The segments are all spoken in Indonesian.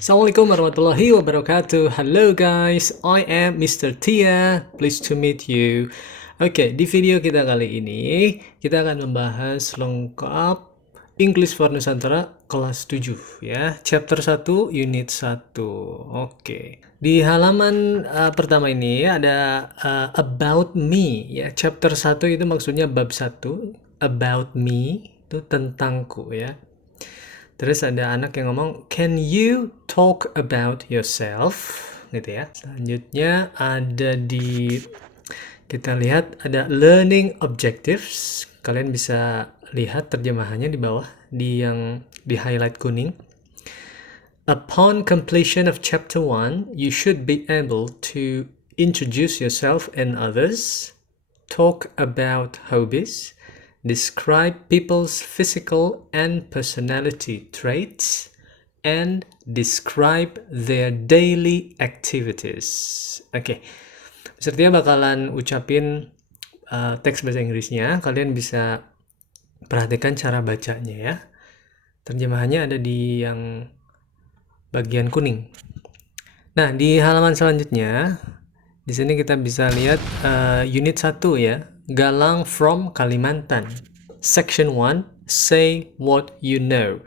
Assalamualaikum warahmatullahi wabarakatuh. Hello guys, I am Mr. Tia. Pleased to meet you. Oke, di video kita kali ini kita akan membahas lengkap English for Nusantara kelas 7 ya, chapter 1 unit 1. Oke. Di halaman pertama ini ada about me ya. Chapter 1 itu maksudnya bab 1, about me itu tentangku ya. Terus ada anak yang ngomong, can you talk about yourself? Gitu ya. Selanjutnya ada kita lihat ada learning objectives. Kalian bisa lihat terjemahannya di bawah, di highlight kuning. Upon completion of chapter 1, you should be able to introduce yourself and others, talk about hobbies, describe people's physical and personality traits, and describe their daily activities. Oke, peserta bakalan ucapin teks bahasa Inggrisnya. Kalian bisa perhatikan cara bacanya ya. Terjemahannya ada di yang bagian kuning. Nah, di halaman selanjutnya, di sini kita bisa lihat unit 1 ya. Galang from Kalimantan. Section 1, say what you know.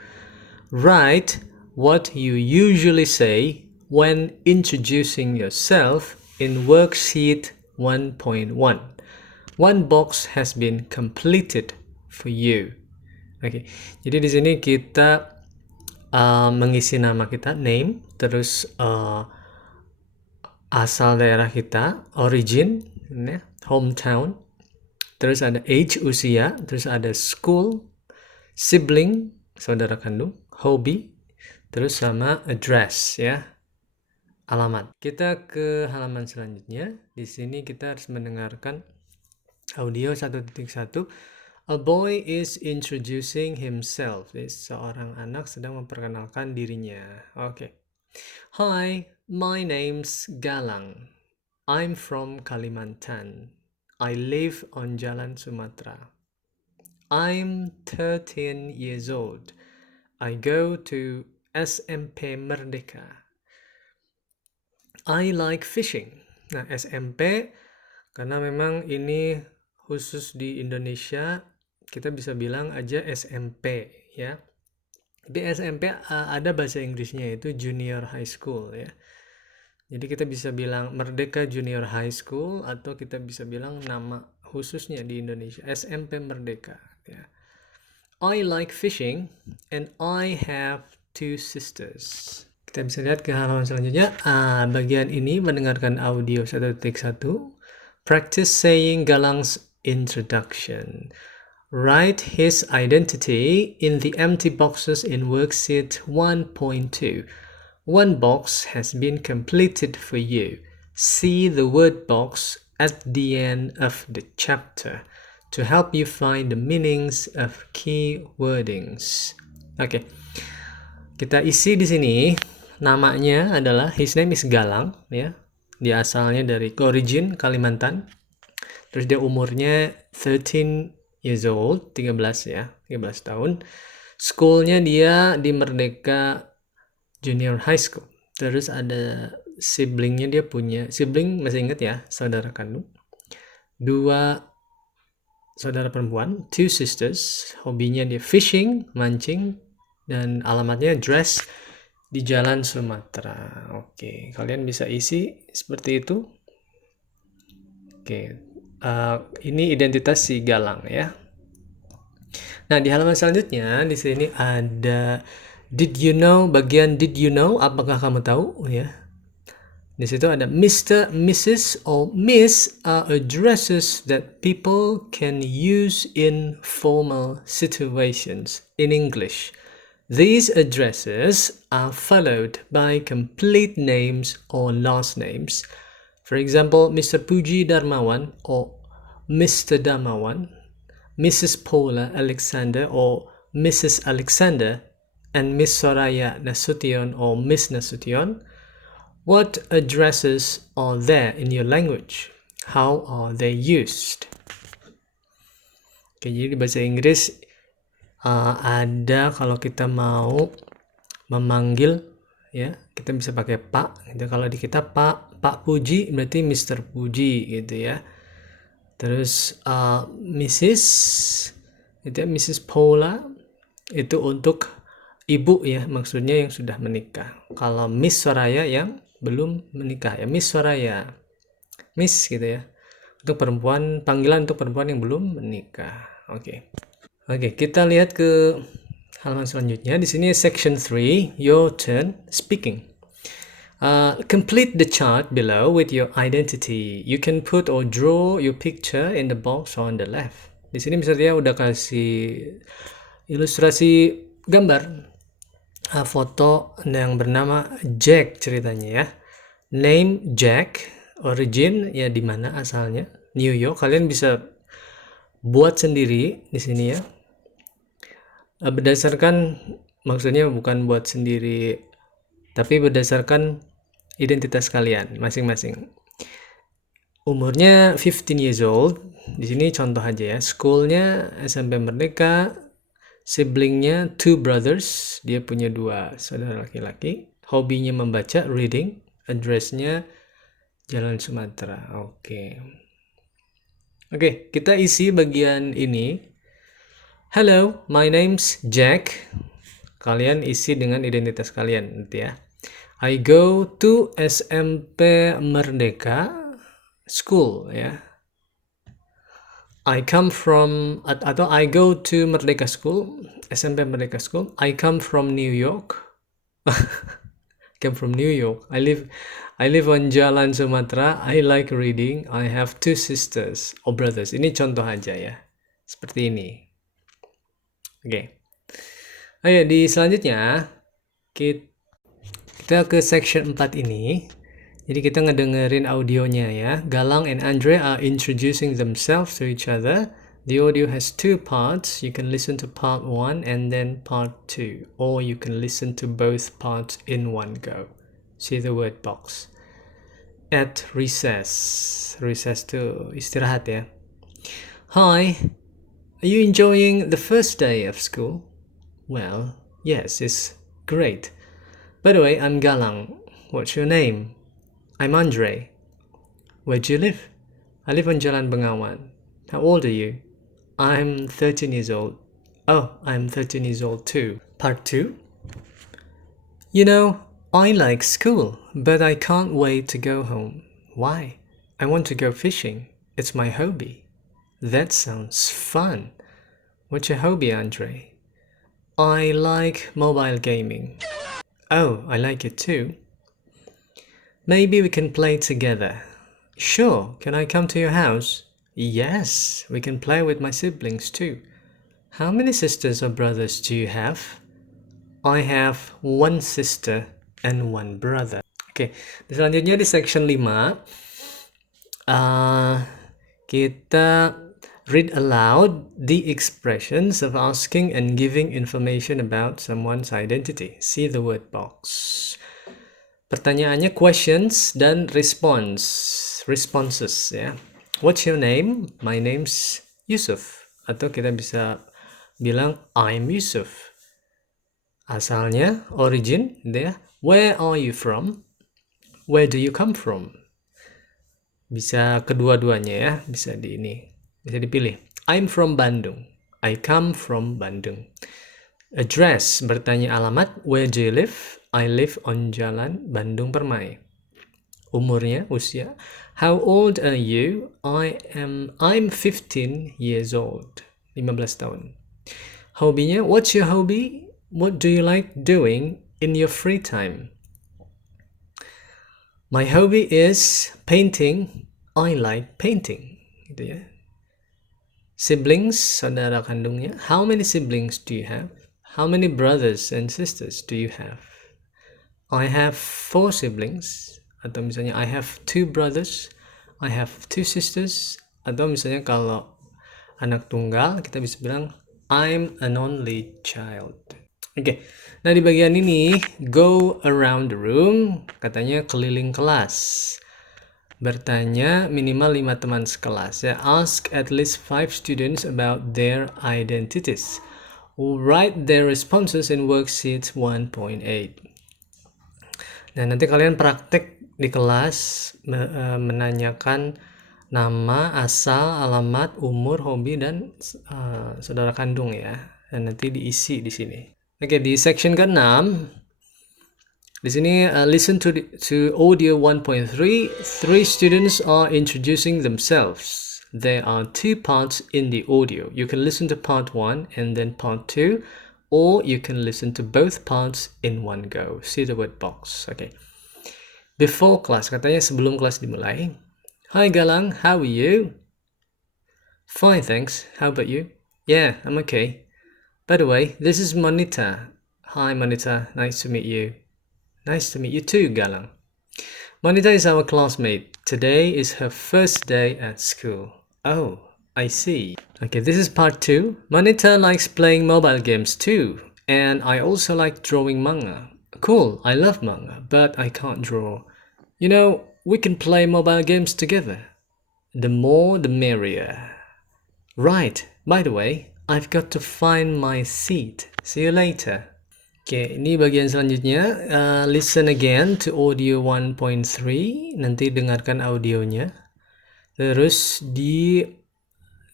Write what you usually say when introducing yourself in worksheet 1.1. One box has been completed for you. Oke, jadi di sini kita mengisi nama kita, name, terus asal daerah kita, origin, ya, hometown, terus ada age, usia, terus ada school, sibling, saudara kandung, hobby, terus sama address ya, alamat. Kita ke halaman selanjutnya. Di sini kita harus mendengarkan audio 1.1. A boy is introducing himself. Seorang anak sedang memperkenalkan dirinya. Oke. Hi, my name's Galang. I'm from Kalimantan. I live on Jalan Sumatera. I'm 13 years old. I go to SMP Merdeka. I like fishing. Nah, SMP, karena memang ini khusus di Indonesia, kita bisa bilang aja SMP ya. Di SMP ada bahasa Inggrisnya, itu junior high school ya. Jadi kita bisa bilang Merdeka Junior High School, atau kita bisa bilang nama khususnya di Indonesia SMP Merdeka ya. I like fishing and I have 2 sisters. Kita bisa lihat ke halaman selanjutnya. Bagian ini mendengarkan audio 1.1. Practice saying Galang's introduction. Write his identity in the empty boxes in worksheet 1.2. One box has been completed for you. See the word box at the end of the chapter to help you find the meanings of key wordings. Oke. Kita isi di sini, namanya adalah his name is Galang ya. Dia asalnya dari origin Kalimantan. Terus dia umurnya 13 years old, 13 ya, 13 tahun. Schoolnya dia di Merdeka Junior High School. Terus ada siblingnya, dia punya sibling, masih ingat ya, saudara kandung. 2 saudara perempuan, 2 sisters. Hobinya dia fishing, mancing, dan alamatnya address di Jalan Sumatera. Oke, kalian bisa isi seperti itu. Oke, ini identitas si Galang ya. Nah, di halaman selanjutnya di sini ada did you know, bagian did you know, apakah kamu tahu ya. Di situ ada Mr., Mrs. or Miss are addresses that people can use in formal situations in English. These addresses are followed by complete names or last names. For example, Mr. Puji Darmawan or Mr. Darmawan, Mrs. Paula Alexander or Mrs. Alexander, and Miss Soraya Nasution or Miss Nasution. What addresses are there in your language? How are they used? Oke, jadi di bahasa Inggris ada kalau kita mau memanggil ya. Kita bisa pakai Pak gitu. Kalau di kita Pak Puji berarti Mr. Puji gitu ya. Terus Mrs. itu ya, Mrs. Paula itu untuk ibu ya, maksudnya yang sudah menikah. Kalau Miss Soraya yang belum menikah ya, Miss Soraya, Miss gitu ya. Untuk perempuan, panggilan untuk perempuan yang belum menikah. Oke. Oke, kita lihat ke halaman selanjutnya. Di sini section 3, your turn speaking. Complete the chart below with your identity. You can put or draw your picture in the box on the left. Di sini misalnya udah kasih ilustrasi gambar foto yang bernama Jack ceritanya ya. Name Jack, origin ya di mana asalnya, New York. Kalian bisa buat sendiri di sini ya. Berdasarkan, maksudnya bukan buat sendiri, tapi berdasarkan identitas kalian masing-masing. Umurnya 15 years old. Di sini contoh aja ya. Schoolnya SMP Merdeka. Siblingnya 2 brothers. Dia punya 2 saudara laki-laki. Hobinya membaca, reading. Addressnya Jalan Sumatera. Oke, kita isi bagian ini. Hello, my name's Jack. Kalian isi dengan identitas kalian nanti ya. I go to SMP Merdeka School ya. I come from, atau I go to Merdeka School, SMP Merdeka School. I come from New York. Come from New York. I live on Jalan Sumatera. I like reading. I have 2 sisters or brothers. Ini contoh aja ya. Seperti ini. Oke. Ayo di selanjutnya kita ke section 4 ini. Jadi kita ngedengerin audionya ya. Galang and Andre are introducing themselves to each other. The audio has 2 parts. You can listen to part 1 and then part 2. Or you can listen to both parts in one go. See the word box. At recess. Recess itu istirahat ya. Hi, are you enjoying the first day of school? Well, yes, it's great. By the way, I'm Galang. What's your name? I'm Andre. Where do you live? I live on Jalan Bengawan. How old are you? I'm 13 years old. Oh, I'm 13 years old too. Part 2. You know, I like school, but I can't wait to go home. Why? I want to go fishing. It's my hobby. That sounds fun. What's your hobby, Andre? I like mobile gaming. Oh, I like it too. Maybe we can play together. Sure, can I come to your house? Yes, we can play with my siblings too. How many sisters or brothers do you have? I have 1 sister and 1 brother. Oke, selanjutnya di section 5 kita read aloud the expressions of asking and giving information about someone's identity. See the word box. Pertanyaannya questions dan responses ya. What's your name? My name's Yusuf. Atau kita bisa bilang I'm Yusuf. Asalnya, origin, ya. Where are you from? Where do you come from? Bisa kedua-duanya ya, bisa dipilih. I'm from Bandung. I come from Bandung. Address, bertanya alamat. Where do you live? I live on Jalan Bandung Permai. Umurnya, usia. How old are you? I'm 15 years old. 15 tahun. Hobinya, what's your hobby? What do you like doing in your free time? My hobby is painting. I like painting. Gitu ya. Siblings, saudara kandungnya. How many siblings do you have? How many brothers and sisters do you have? I have 4 siblings. Atau misalnya I have 2 brothers, I have 2 sisters. Atau misalnya kalau anak tunggal kita bisa bilang I'm an only child. Oke, nah di bagian ini go around the room, katanya keliling kelas. Bertanya minimal 5 teman sekelas ya. Ask at least 5 students about their identities. Write their responses in worksheet 1.8. Nah, nanti kalian praktek di kelas menanyakan nama, asal, alamat, umur, hobi, dan saudara kandung ya. Dan nanti diisi di sini. Oke, di section ke-6 di sini listen to audio 1.3. Three students are introducing themselves. There are two parts in the audio. You can listen to part 1 and then part 2, or you can listen to both parts in one go. See the word box. Okay. Before class, katanya sebelum kelas dimulai. Hi Galang, how are you? Fine, thanks. How about you? Yeah, I'm okay. By the way, this is Monita. Hi Monita, nice to meet you. Nice to meet you too, Galang. Monita is our classmate. Today is her first day at school. Oh, I see. Okay, this is part 2. Monita likes playing mobile games too. And I also like drawing manga. Cool, I love manga, but I can't draw. You know, we can play mobile games together. The more, the merrier. Right, by the way, I've got to find my seat. See you later. Oke, ini bagian selanjutnya. Listen again to audio 1.3. Nanti dengarkan audionya. Terus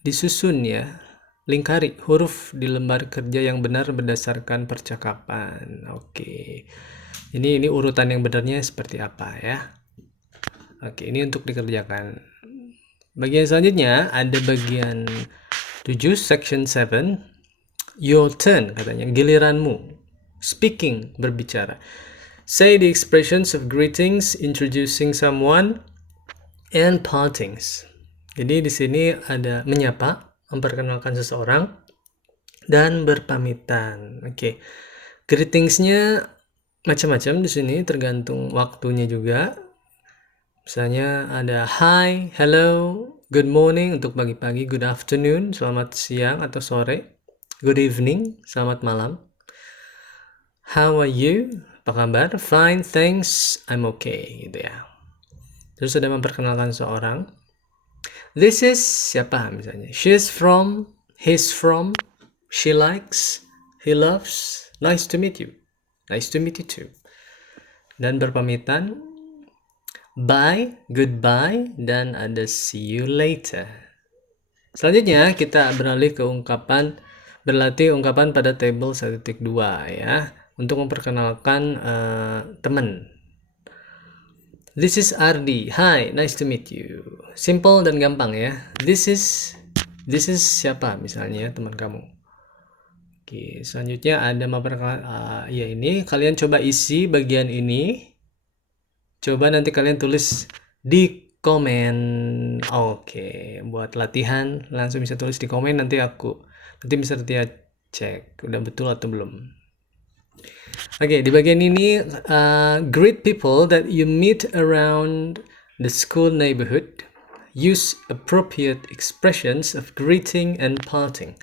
disusun ya. Lingkari huruf di lembar kerja yang benar berdasarkan percakapan. Oke. Ini urutan yang benarnya seperti apa ya. Oke, ini untuk dikerjakan. Bagian selanjutnya ada bagian 7, section 7. Your turn, katanya, giliranmu. Speaking, berbicara. Say the expressions of greetings, introducing someone, and partings. Jadi di sini ada menyapa, memperkenalkan seseorang, dan berpamitan. Oke. Greetingsnya macam-macam di sini, tergantung waktunya juga. Misalnya ada hi, hello, good morning untuk pagi-pagi, good afternoon, selamat siang atau sore, good evening, selamat malam. How are you? Apa kabar? Fine, thanks. I'm okay. Gitu ya. Terus ada memperkenalkan seorang. This is siapa misalnya? She's from, he's from, she likes, he loves. Nice to meet you. Nice to meet you too. Dan berpamitan. Bye, goodbye, dan ada see you later. Selanjutnya kita beralih ke berlatih ungkapan pada table 1.2 ya. Untuk memperkenalkan teman. This is Ardi. Hi, nice to meet you. Simple dan gampang ya. This is siapa misalnya teman kamu. Oke, selanjutnya ada memperkenalkan ya ini kalian coba isi bagian ini. Coba nanti kalian tulis di komen. Oke, buat latihan langsung bisa tulis di komen, nanti bisa cek udah betul atau belum. Oke, di bagian ini greet people that you meet around the school neighborhood. Use appropriate expressions of greeting and parting.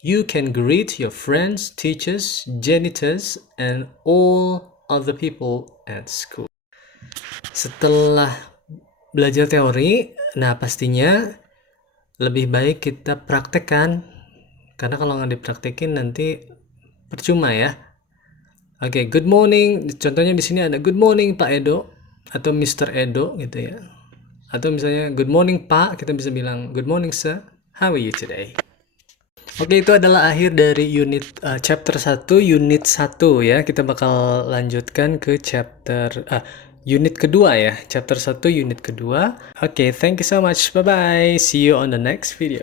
You can greet your friends, teachers, janitors, and all other people at school. Setelah belajar teori, nah pastinya lebih baik kita praktekkan, karena kalau nggak dipraktekin nanti percuma ya. Oke, good morning. Contohnya di sini ada good morning Pak Edo atau Mr. Edo gitu ya. Atau misalnya good morning Pak, kita bisa bilang good morning sir. How are you today? Oke, itu adalah akhir dari unit chapter 1, unit 1 ya. Kita bakal lanjutkan ke unit kedua ya. Chapter 1, unit kedua. Oke, thank you so much. Bye bye. See you on the next video.